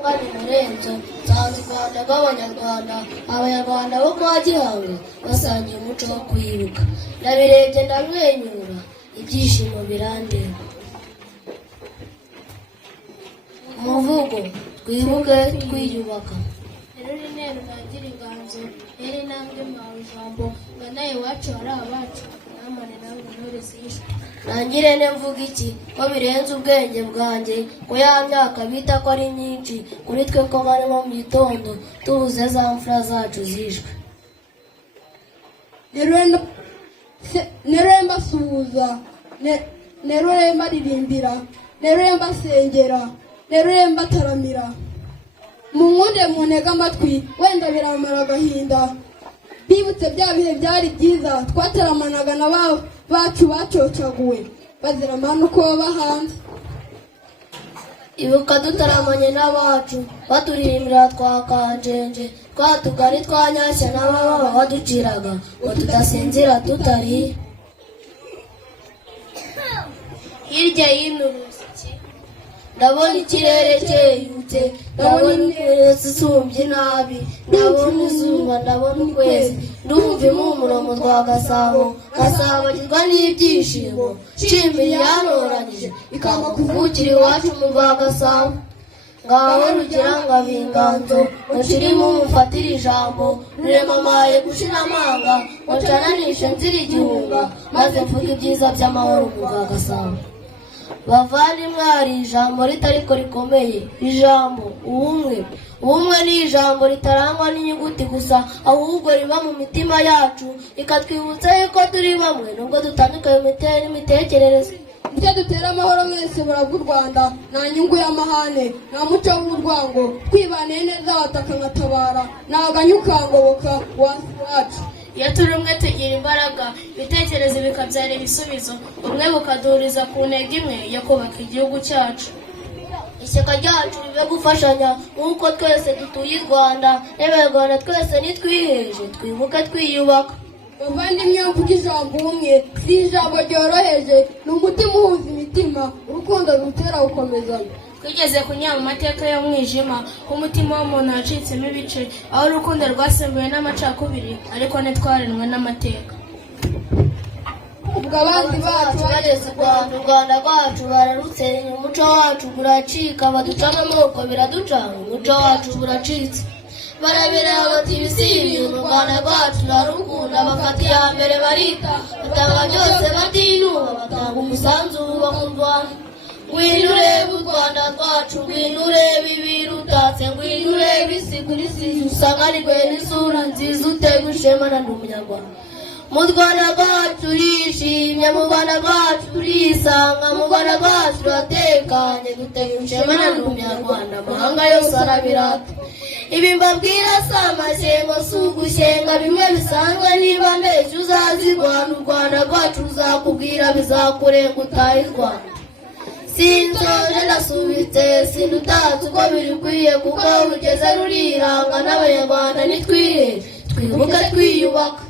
ngani murenzo nsanze u Rwanda rw'abanyarwanda abanyarwanda bo kwa Gihanga basangiye umuco wo kwibuka ndabirebye ndamwenyura ibyishimo birandeba umuvugo twibuke twiyubaka Eruri nero bagira inganzo eri namwe mwawe ijambo ngana iwacu hari abacu namane namwe ntore zishwe nangire ne mvuga iki ko birenze ubwenge bwanjye ko ya myaka bita ko ari myinshi kuri twe ko barimo mu gitondo tubuze za mfura zacu zishwe neremba suhuza neremba ririmbira neremba sengera neremba taramira munkunde muntega amatwi wenda biramara agahinda bibutse bya bihe byari byiza twataramanaga na bacu bacocaguwe bazira amano uko baba hanze ibuka dutaramanye n'abacu baturirimbira twakanjenje twatugari twanyashya n'ababa baduciraga ngo tudasinzira tutari hirya y'imiruzi ndabona ikirere cyeyutse ndabona ukwezi usumbye nabi ndabona izuba ndabona ukwezi ndumva impumuro mu rwa Gasabo gasabagirwa n'ibyishimo nshimira yanoranyije ikanga kuvukira iwacu mu rwa Gasabo ngaho rugira ngo abinganzo mucirimo mufatire ijambo ruremamaye gushira amanga mucananishe nzira igihunga maze mvuga ibyiza by'amahoro mu rwa Gasabo bavandimwe hari ijambo ritariko rikomeye ijambo ubumwe ni ijambo ritarangwa n'inyuguti gusa ahubwo riba mu mitima yacu rikatwibutsa yuko turi bamwe nubwo dutandukanye n'imitekerereze nicyo dutera amahoro mwese burabwa u Rwanda nta nyungu y'amahane nta muco w'urwango twibaniye neza wataka nkatabara ntaganya ukangoboka wasi wacu iyo turi umwe tugira imbaraga ibitekerezo bikabyara ibisubizo umwe bukaduhuriza ku ntego imwe yo kubaka igihugu cyacu ishyaka ryacu ribe gufashanya nk'uko twese dutuye u Rwanda n'abanyarwanda twese nitwiheje twibuke twiyubaka bavandimwe mvuga ijambo ubumwe si ijambo ryoroheje ni umutima uhuza imitima urukundo rutera gukomezanya twigeze kunyura mu mateka y'umwijima umutima w'umuntu wacitsemo ibice aho urukundo rwasembuwe n'amacakubiri ariko ntitwarenwe n'amateka ubwo abandi bacu bageze u Rwanda rwacu bararutsenye umuco wacu buracika baducamo amoko biraducanga umuco wacu buracitse barabireba bati ibisibi u Rwanda rwacu rarukunda bafata iya mbere barita batanga byose batinuba batanga umusanzu wubaka u Rwanda ngwino urebe u Rwanda rwacu ngwino urebe ibirutatse ngwino urebe isi kuri isi usanganirwe n'isura nziza uterwa ishema na ndi umunyarwanda mu Rwanda rwacu turishimye mu Rwanda rwacu turisanga mu Rwanda rwacu turatekanye dutewe ishema na ndi umunyarwanda amahanga yose arabirata ibi mbabwira si amashyengo si ugushyenga bimwe bisanzwe niba mbese uzazi Rwanda u Rwanda rwacu ruzakubwira bizakurenga utahe u Rwanda sinzoje ndasubitse sindutatse uko birikwiye kuko rugeze ruriranga n'abanyarwanda nitwihe twibuke twiyubaka